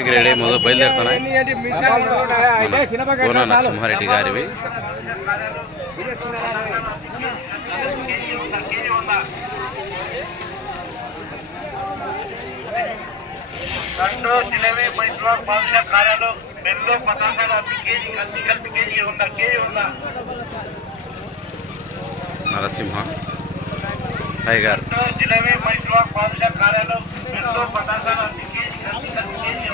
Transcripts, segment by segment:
ఇంటికి రెడీ మొదలు బయలుదేరుతున్నాయి. కోన నరసింహారెడ్డి గారివి. రెండు జిలేబీ మైసూర్ బాదుషా కారాలు బెల్లు పతాకాలు అన్ని కేజీ కలిపి కలిపి కేజీ ఉందా కేజీ ఉందా నరసింహ. టైగర్ జిలేబీ మైసూర్ బాదుషా కారాలు బెల్లు పతాకాలు అన్ని కేజీ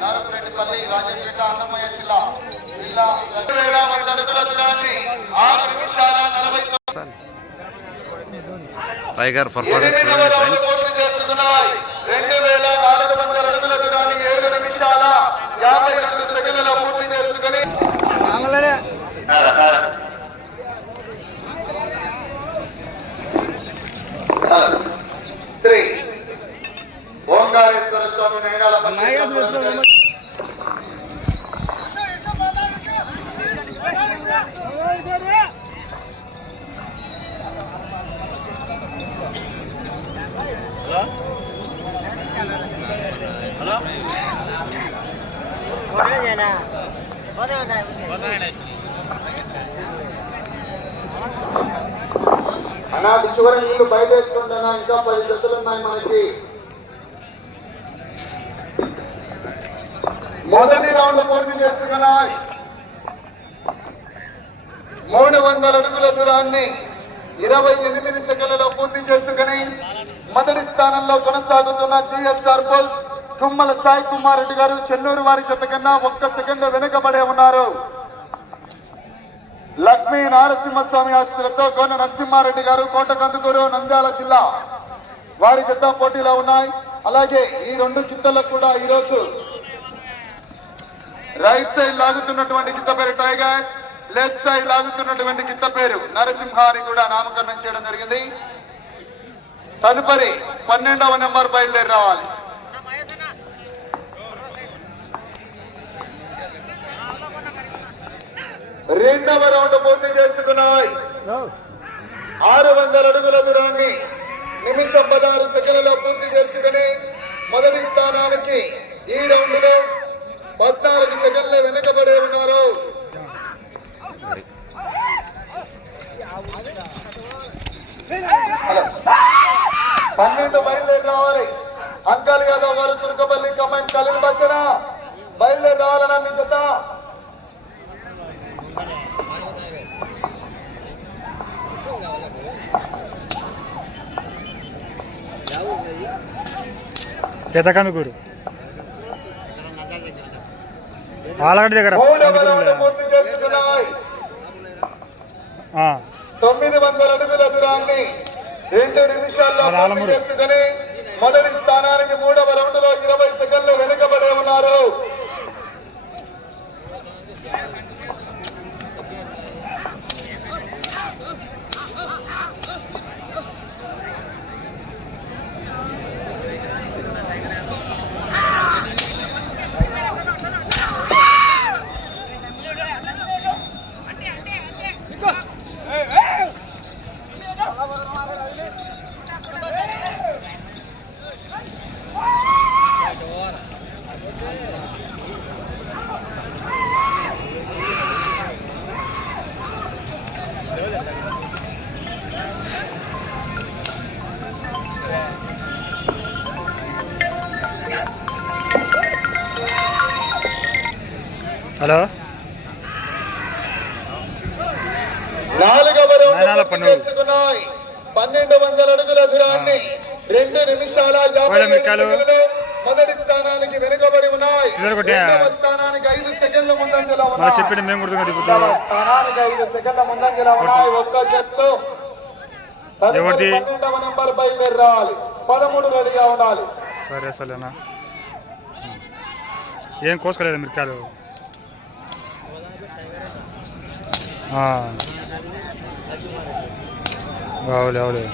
నారపరెడ్డిపల్లి అన్నమయ్య జిల్లా జిల్లా రెండు వేల వంద అడుగుల దూరాన్ని ఆరు నిమిషాల నలభై టైగర్ పర్ఫార్మెన్స్ ఎనిమిదవ చూడండి రౌండ్ ఫ్రెండ్స్ పూర్తి చేసుకున్నాయి రెండు వేల నాలుగు వందల అడుగుల దూరాన్ని ఏడు నిమిషాల యాభై రెండు సెకండ్లలో పూర్తి చేసుకుని శ్రీ ఓంకారేశ్వర స్వామి నయనాల అనాటి చివరి నీళ్ళు బయటేసుకుంటున్నా ఇంకా పది జతలు ఉన్నాయి మనకి. మొదటి రౌండ్ పూర్తి చేసుకున్నాయి మూడు వందల అడుగుల దూరాన్ని ఇరవై ఎనిమిది సెకండ్లలో పూర్తి చేసుకుని మొదటి స్థానంలో కొనసాగుతున్న జిఎస్ఆర్ పోల్స్ తుమ్మల సాయి కుమార్ రెడ్డి గారు చెన్నూరు వారి జత కన్నా ఒక్క సెకండ్ వెనుకబడే ఉన్నారు. లక్ష్మీ నారసింహస్వామి ఆశీస్సులతో గోన నరసింహారెడ్డి గారు కోటకందుకూరు నంద్యాల జిల్లా వారి జత పోటీలో ఉన్నాయి. అలాగే ఈ రెండు గిత్తలకు కూడా ఈరోజు రైట్ సైడ్ లాగుతున్నటువంటి గిత్త పేరు టైగర్ లెఫ్ట్ సైడ్ లాగుతున్నటువంటి గిత్త పేరు నరసింహారి కూడా నామకరణం చేయడం జరిగింది. తదుపరి పన్నెండవ నెంబర్ బయలుదేరి రావాలి. రెండవ రౌండ్ పూర్తి చేసుకున్నాయి. ఆరు వందల అడుగుల దూరాన్ని నిమిషం పదహారు సెకండ్లలో పూర్తి చేసుకుని మొదటి స్థానానికి ఈ రౌండ్లో పద్నాలుగు సెకండ్ల వెనుకబడి ఉన్నారు. పన్నెండు బయలుదేరి రావాలి. అంకల్ యాదవ్ గారు తుర్కపల్లి కమెంట్ కలిన్ బయలుదేరి రావాలన్నా మీ జత. పెదకనుకూరు ఆలగడ్డ దగ్గర. తొమ్మిది వందల అడుగుల దూరాన్ని రెండు నిమిషాల్లో. చేసుకుని మొదటి స్థానానికి మూడవ రౌండ్లో ఇరవై సెకండ్లు వెనుకబడే ఉన్నారు. హలో? నాలుగవ రౌండ్ పూర్తి. చేసుకున్నాయి. పన్నెండు వందల అడుగుల దూరాన్ని రెండు నిమిషాల యాభై మొదటి స్థానానికి వెనుకబడి ఉన్నాయి. స్థానానికి ఐదు సెకండ్ల ముందంజలో ఉన్నాయి. చెప్పింది మేము స్థానానికి ఐదు సెకండ్ల ముందంజలో ఉన్నాయి. ఒక్క జట్టు ఎవరిది? పన్నెండవ నెంబర్ బయలుదేరి రావాలి పదమూడు రెడీగా ఉండాలి. సరే సరేనా. ఏం కోసుకోలేదు ఆ. అవులే అవులే.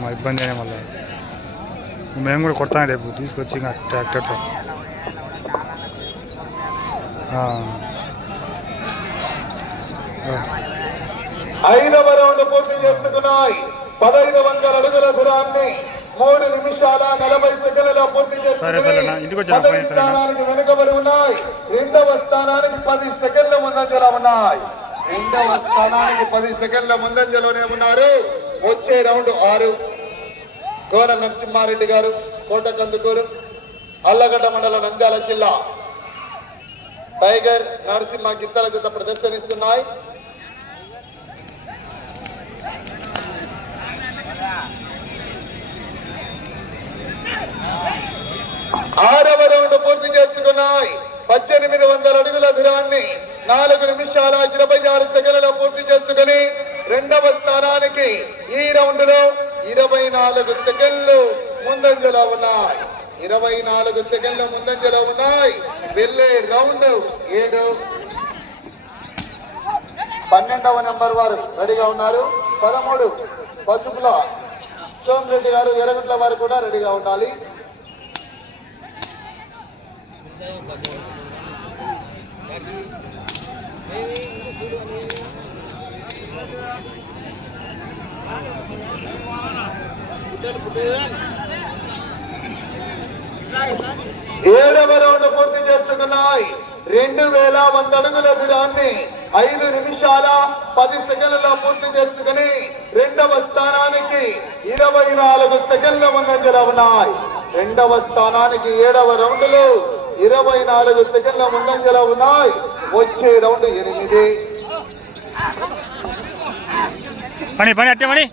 మా ఇబ్బంది అయినా మళ్ళీ. మేము కూడా కొడతాం రేపు తీసుకొచ్చి ఇంకా ట్రాక్టర్తో. ఐదవ రౌండ్ పూర్తి చేసుకున్నాయి. పదహైదు వందల అడుగుల దూరాన్ని. మూడు నిమిషాల నలభై సెకండ్లలో పూర్తి సరే, సరే అన్న. ఇంటికి వచ్చి నా మొదటి ఫోన్ ఇస్తాను అన్న. స్థానానికి వెనుకబడి ఉన్నాయి. రెండవ స్థానానికి పది సెకండ్ల ముందంజలో ఉన్నాయి. రెండవ స్థానానికి పది సెకండ్ల ముందంజలోనే ఉన్నారు. వచ్చే రౌండ్ ఆరు. కోన నరసింహారెడ్డి గారు కోట కందుకూరు అల్లగడ్డ మండలం నంద్యాల జిల్లా. టైగర్ నరసింహ గిత్తల జత ప్రదర్శనిస్తున్నాయి. ఆరవ రౌండ్ పూర్తి చేసుకున్నాయి. పద్దెనిమిది వందల అడుగుల దూరాన్ని నాలుగు నిమిషాల ఇరవై ఆరు సెకండ్లలో పూర్తి చేసుకుని రెండవ స్థానానికి ఈ రౌండ్లో ఇరవై నాలుగు సెకండ్లు ముందంజలో ఉన్నాయి. ఇరవై నాలుగు సెకండ్ల ముందంజలో ఉన్నాయి. వెళ్ళే రౌండ్ ఏడు. పన్నెండవ నెంబర్ వారు రెడీగా ఉన్నారు. పదమూడు పసుపుల సోమిరెడ్డి గారు ఎరగుట్ల వారు కూడా రెడీగా ఉండాలి. ఏడవ రౌండ్ పూర్తి చేస్తున్నాయి. రెండు వేల వంద అడుగుల దూరాన్ని ఐదు నిమిషాల పది సెకండ్లలో పూర్తి చేసుకుని రెండవ స్థానానికి ఇరవై నాలుగు సెకండ్ల ముందంజలో ఉన్నాయి. రెండవ స్థానానికి ఏడవ రౌండ్లు ఇరవై నాలుగు సెకండ్ల ముందంజలో ఉన్నాయి. వచ్చే రౌండ్ ఎనిమిది. పని పని అట్టే పని.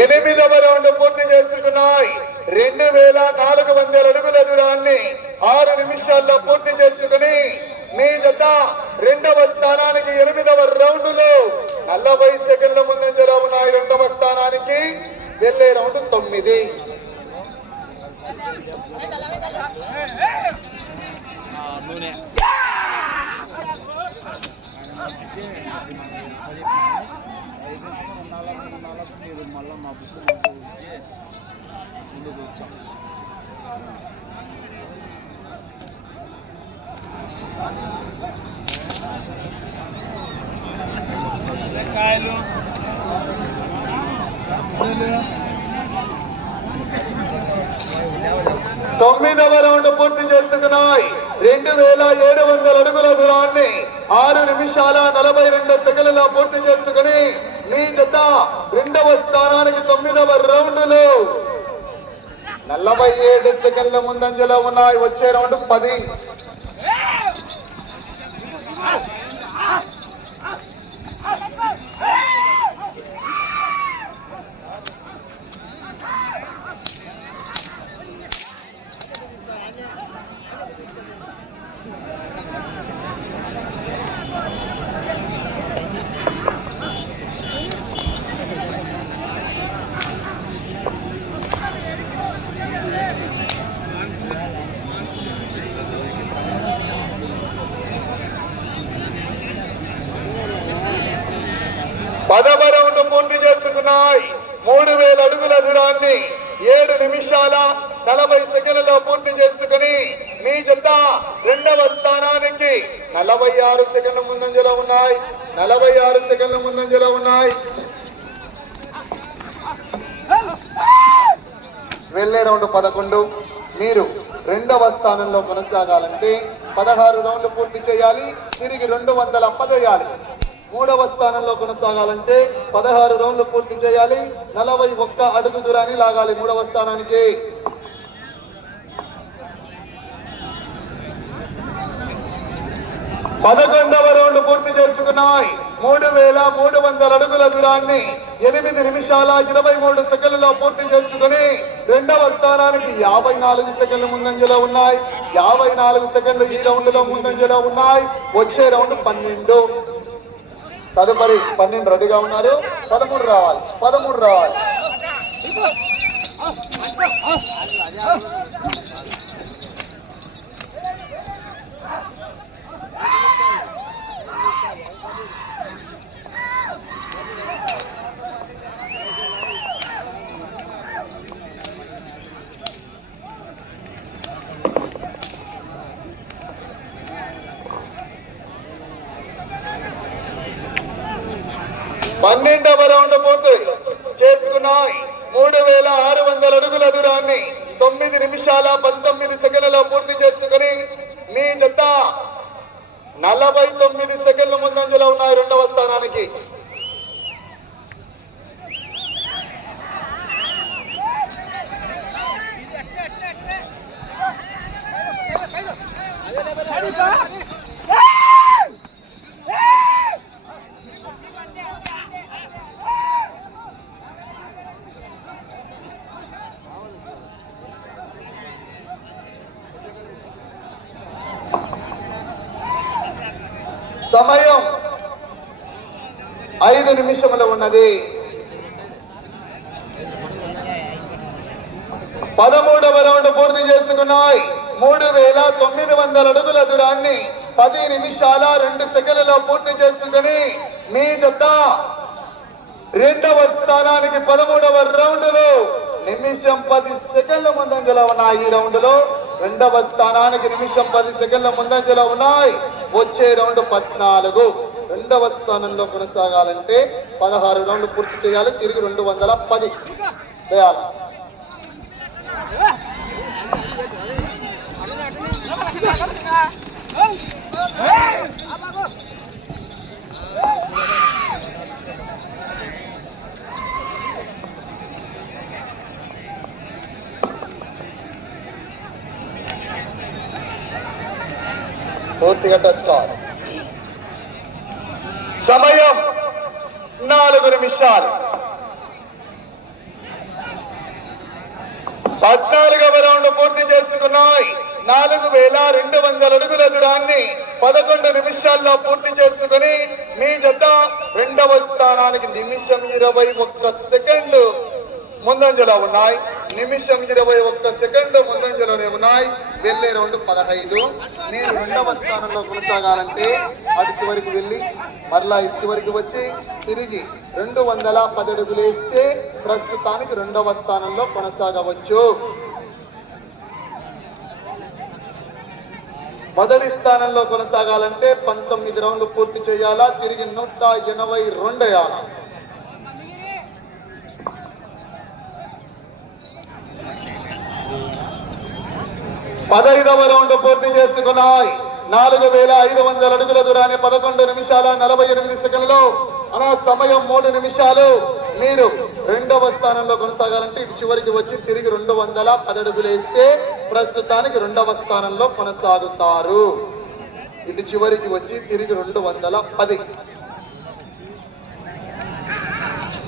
ఎనిమిదవ రౌండ్ పూర్తి చేసుకున్నాయి. రెండు వేల నాలుగు వందల అడుగుల దూరాన్ని ఆరు నిమిషాల్లో పూర్తి చేసుకుని మీ జత రెండవ స్థానానికి ఎనిమిదవ రౌండ్లో నలభై సెకండ్ల ముందంజలో ఉన్నాయి. రెండవ స్థానానికి వెళ్ళే రౌండ్ తొమ్మిది. నూనె మీరు మళ్ళీ మా బుక్ వచ్చి ముందుకు వచ్చాం కాయలు తొమ్మిదవ రౌండ్ పూర్తి చేస్తున్నాయి. రెండు వేల ఏడు వందల అడుగుల దూరాన్ని ఆరు నిమిషాల నలభై రెండు సెకండ్లలో పూర్తి చేసుకుని మీ జత రెండవ స్థానానికి తొమ్మిదవ రౌండ్లు. నలభై ఏడు సెకండ్ల ముందంజలో ఉన్నాయి. వచ్చే రౌండ్ పది పదవ రౌండ్ పూర్తి చేసుకున్నాయి మూడు వేల అడుగుల దూరాన్ని ఏడు నిమిషాల నలభై సెకండ్లలో పూర్తి చేసుకుని మీ జత రెండవ స్థానానికి నలభై ఆరు సెకండ్ల ముందంజలో ఉన్నాయి. నలభై ఆరు సెకండ్ల ముందంజలో ఉన్నాయి. వెళ్ళే రౌండ్ పదకొండు. మీరు రెండవ స్థానంలో కొనసాగాలంటే పదహారు రౌండ్లు పూర్తి చేయాలి. తిరిగి రెండు వందల అప్పజేయాలి మూడవ స్థానంలో కొనసాగాలంటే పదహారు రౌండ్లు పూర్తి చేయాలి. నలభై ఒక్క అడుగు దూరాన్ని లాగాలి మూడవ స్థానానికి. పదకొండవ రౌండ్ పూర్తి చేసుకున్నాయి. మూడు వేల మూడు వందల అడుగుల దూరాన్ని ఎనిమిది నిమిషాల ఇరవై మూడు సెకండ్లలో పూర్తి చేసుకుని రెండవ స్థానానికి యాభై నాలుగు సెకండ్లు ముందంజలో ఉన్నాయి. యాభై నాలుగు సెకండ్లు ఈ రౌండ్లో ముందంజలో ఉన్నాయి. వచ్చే రౌండ్ పన్నెండు. తదుపరి పన్నెండు రెడీగా ఉన్నారు. పదమూడు రావాలి పదమూడు రావాలి. పన్నెండవ రౌండ్ పూర్తి చేసుకున్న మూడు వేల ఆరు వందల అడుగుల దూరాన్ని తొమ్మిది నిమిషాల పంతొమ్మిది సెకండ్లలో పూర్తి చేసుకుని మీ జత నలభై తొమ్మిది సెకండ్ల ముందంజలో ఉన్నాయి రెండవ స్థానానికి. సమయం ఐదు నిమిషములు ఉన్నది. పదమూడవ రౌండ్ పూర్తి చేసుకున్నాయి. మూడు వేల తొమ్మిది వందల అడుగుల దూరాన్ని పది నిమిషాల రెండు సెకండ్లలో పూర్తి చేసుకుని మీ జత రెండవ స్థానానికి పదమూడవ రౌండ్లో నిమిషం పది సెకండ్ల ముందంజలో ఉన్నాయి ఈ రౌండ్లో రెండవ స్థానానికి నిమిషం పది సెకండ్ల ముందంజలో ఉన్నాయి. వచ్చే రౌండ్ పద్నాలుగు. రెండవ స్థానంలో కొనసాగాలంటే పదహారు రౌండ్లు పూర్తి చేయాలి. తిరిగి రెండు వందల పది. చేయాలి పూర్తిగా టచ్ కావాలి సమయం నాలుగు నిమిషాలు. పద్నాలుగవ రౌండ్ పూర్తి చేసుకున్నాయి. నాలుగు వేల రెండు వందల అడుగుల దూరాన్ని పదకొండు నిమిషాల్లో పూర్తి చేసుకుని మీ జత రెండవ స్థానానికి నిమిషం ఇరవై ఒక్క సెకండ్ ముందంజలో ఉన్నాయి. నిమిషం ఇరవై ఒక్క సెకండ్ ముందంజలోనే ఉన్నాయి. వెళ్ళే రెండు పదహైదు. నేను రెండవ స్థానంలో కొనసాగాలంటే అది చివరికి వెళ్ళి మరలా చివరికి వచ్చి తిరిగి రెండు వందల పది వేస్తే ప్రస్తుతానికి రెండవ స్థానంలో కొనసాగవచ్చు. మొదటి స్థానంలో కొనసాగాలంటే పంతొమ్మిది రౌండ్లు పూర్తి చేయాలా? తిరిగి నూట ఎనభై రెండు వేయాలా పదైదవ రౌండ్ పూర్తి చేసుకున్నాయి. నాలుగు వేల ఐదు వందల అడుగుల దూరాన్ని పదకొండు నిమిషాల నలభై ఎనిమిది సెకండ్లు. అలా సమయం మూడు నిమిషాలు. మీరు రెండవ స్థానంలో కొనసాగాలంటే ఇటు చివరికి వచ్చి తిరిగి రెండు వందల పదడుగులు వేస్తే ప్రస్తుతానికి రెండవ స్థానంలో కొనసాగుతారు. ఇటు చివరికి వచ్చి తిరిగి రెండు వందల పది.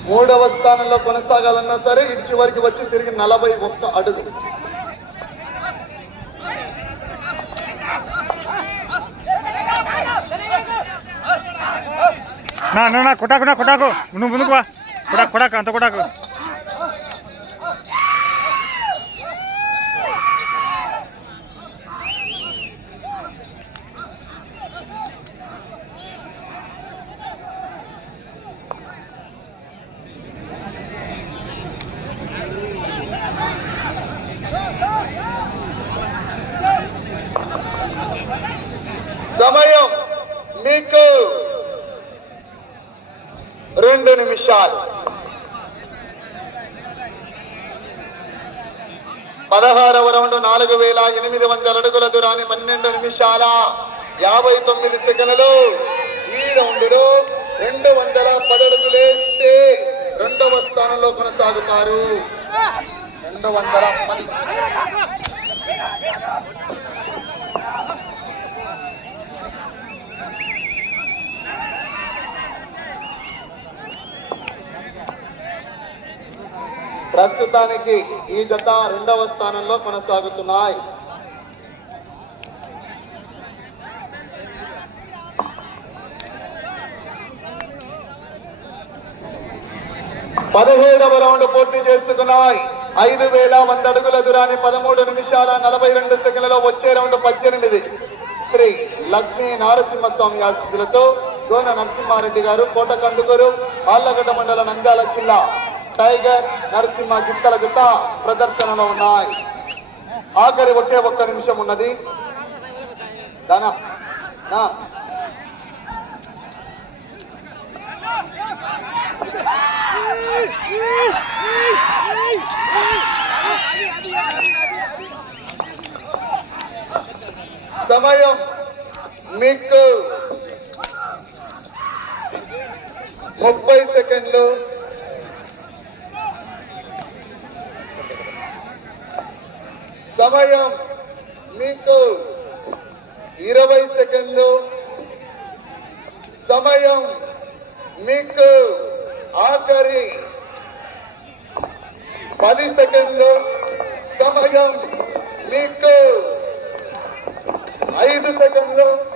మూడవ స్థానంలో కొనసాగాలన్నా సరే ఇటు చివరికి వచ్చి తిరిగి నలభై ఒక్క అడుగు నా నా నా కొట్టాకు నా కొట్టాకు నువ్వు ముందుకు వా కొట్టాకు కొట్టాకు అంత కొట్టాకు రెండు నిమిషాలు. పదహారవ రౌండ్ నాలుగు వేల ఎనిమిది వందల అడుగుల దూరాన్ని పన్నెండు నిమిషాల యాభై తొమ్మిది సెకండ్లు ఈ రౌండ్లో రెండు వందల పదడుగులేస్తే రెండవ స్థానంలో కొనసాగుతారు. రెండు వందల పది. ప్రస్తుతానికి ఈ జత రెండవ స్థానంలో కొనసాగుతున్నాయి. పదిహేడవ రౌండ్ పూర్తి చేసుకున్నాయి. ఐదు వేల వంద అడుగుల దూరాన్ని పదమూడు నిమిషాల నలభై రెండు సెకండ్లలో వచ్చే రౌండ్ పద్దెనిమిది. శ్రీ లక్ష్మీ నారసింహస్వామి ఆశీస్సులతో గోన నరసింహారెడ్డి గారు కోట కందుకూరు ఆళ్ళగడ్డ మండల నంద్యాల జిల్లా. టైగర్ నరసింహ గిత్తల గుత్త ప్రదర్శనలో ఉన్నాయి. ఆఖరి ఒకే ఒక్క నిమిషం ఉన్నది. ధన. సమయం మీకు. ముప్పై సెకండ్లు. సమయం మీకు ఇరవై సెకండ్లు. సమయం మీకు ఆఖరి పది సెకండ్లు. సమయం మీకు ఐదు సెకండ్లు.